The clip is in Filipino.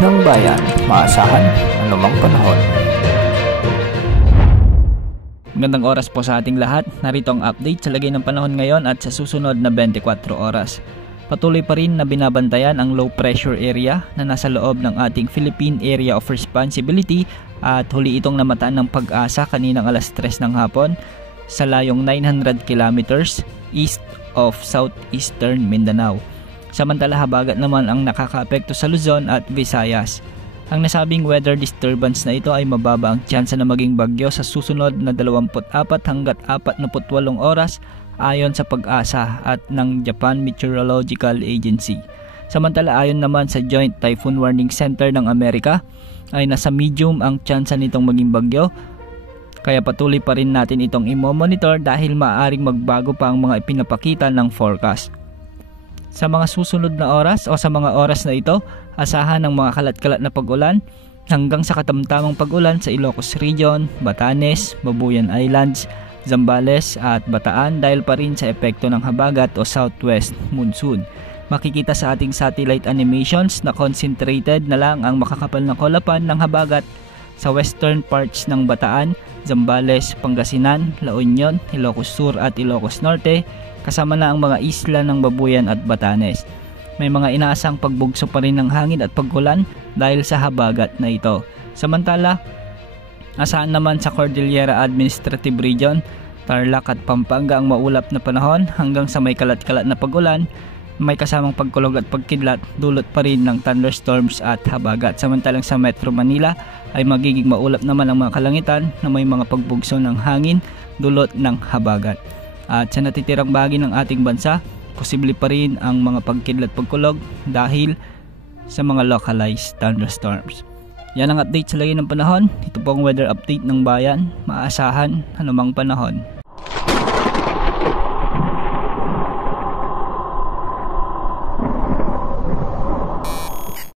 ng bayan, maasahan anumang panahon. Magandang oras po sa ating lahat. Narito ang update sa lagay ng panahon ngayon at sa susunod na 24 oras. Patuloy pa rin na binabantayan ang low pressure area na nasa loob ng ating Philippine Area of Responsibility at huli itong namataan ng Pag-asa kaninang alas 3 ng hapon sa layong 900 kilometers east of southeastern Mindanao. Samantala habagat naman ang nakakaapekto sa Luzon at Visayas. Ang nasabing weather disturbance na ito ay mababa ang tsansa na maging bagyo sa susunod na 24 hanggat 48 oras ayon sa Pag-asa at ng Japan Meteorological Agency. Samantala ayon naman sa Joint Typhoon Warning Center ng Amerika ay nasa medium ang tsansa nitong maging bagyo. Kaya patuloy pa rin natin itong i-monitor dahil maaaring magbago pa ang mga ipinapakita ng forecast. Sa mga susunod na oras o sa mga oras na ito, asahan ng mga kalat-kalat na pag-ulan hanggang sa katamtamang pag-ulan sa Ilocos Region, Batanes, Babuyan Islands, Zambales at Bataan dahil pa rin sa epekto ng habagat o southwest monsoon. Makikita sa ating satellite animations na concentrated na lang ang makakapal na kolapan ng habagat sa western parts ng Bataan, Zambales, Pangasinan, La Union, Ilocos Sur at Ilocos Norte, kasama na ang mga isla ng Babuyan at Batanes. May mga inaasang pagbugso pa rin ng hangin at pag-ulan dahil sa habagat na ito. Samantala, asahan naman sa Cordillera Administrative Region, Tarlac at Pampanga ang maulap na panahon hanggang sa may kalat-kalat na pag-ulan, may kasamang pagkulog at pagkidlat, dulot pa rin ng thunderstorms at habagat. Samantalang sa Metro Manila ay magiging maulap naman ang mga kalangitan na may mga pagbugso ng hangin, dulot ng habagat. At sa natitirang bahagi ng ating bansa, posible pa rin ang mga pagkidlat pagkulog dahil sa mga localized thunderstorms. Yan ang update sa lagay ng panahon. Ito po ang weather update ng bayan, maasahan anumang panahon.